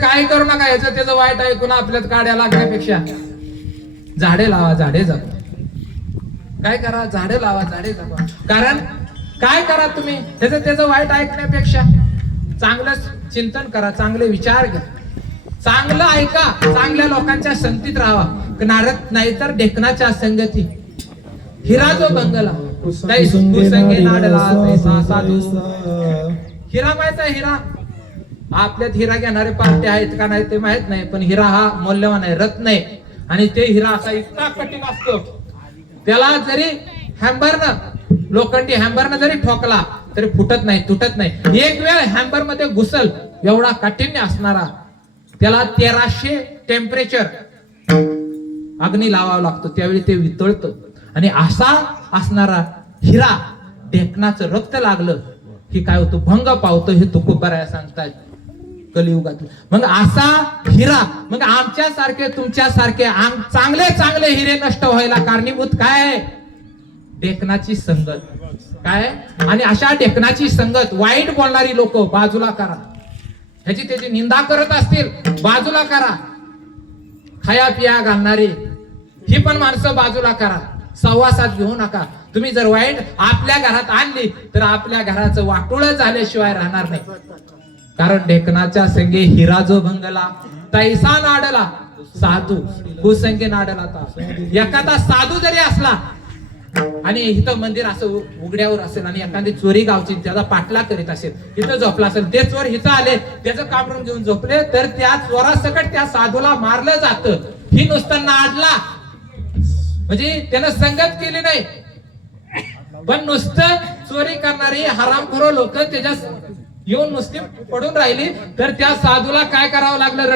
काय करू नका याचं त्याचं वाईट ऐकून आपल्यात काड्या लागण्यापेक्षा. झाडे लावा झाडे जगवा काय करा झाडे लावा झाडे जगवा कारण काय करा तुम्ही? त्याचं त्याचं वाईट ऐकण्यापेक्षा चांगलं चिंतन करा चांगले विचार घ्या. चांगलं ऐका चांगल्या लोकांच्या संगतीत राहा नारद नाहीतर ढेकणाच्या संगती. हिरा जो बंगला हिरा माहीत हिरा. आपल्यात हिरा घेणारे पार्टी आहेत का नाही ते माहीत नाही पण हिरा हा मौल्यवान आहे रत्न आहे. आणि ते हिरा असा इतका कठीण असतो. त्याला जरी हॅम्बरनं लोखंडी हॅम्बरनं जरी ठोकला तरी फुटत नाही तुटत नाही. एक वेळ हॅम्बरमध्ये घुसल एवढा काठिण्य असणारा. त्याला तेराशे टेम्परेचर अग्नी लावावा लागतो त्यावेळी ते वितळतं. आणि असा असणारा हिरा ढेकणाचं रक्त लागलं की काय होतं? भंग पावतो हे तुकोबराया सांगतायत. कलियुगात. मग असा हिरा मग आमच्या सारखे तुमच्या सारखे आम चांगले चांगले हिरे नष्ट व्हायला कारणीभूत काय? डेकनाची संगत. काय? आणि अशा डेकनाची संगत वाईट बोलणारी लोक बाजूला करा. ह्याची त्याची निंदा करत असतील बाजूला करा. खाया पिया घालणारी ही पण माणसं बाजूला करा. सहवासात घेऊ नका. तुम्ही जर वाईट आपल्या घरात आणली तर आपल्या घराचं वाटोळ झाल्याशिवाय राहणार नाही. कारण ढेकणाच्या संगे हिरा जो भंगला तैसा नाडला साधू भूसंगे नाडला ता. एखादा साधू जरी असला आणि इथं मंदिर असं उघड्यावर असेल आणि एखादी चोरी गावची त्याचा पाठलाग करीत असेल इथं झोपला असेल ते चोर इथं आले त्याचं कापडून घेऊन झोपले तर त्या चोरासकट त्या साधूला मारलं जातं. ही नुसतं नाडला. म्हणजे त्यानं संगत केली नाही. पण नुसतं चोरी करणारी हरामखोर लोक त्याच्या येऊन मुस्लिम पडून राहिली. तर त्या साधूला काय करावं लागलं?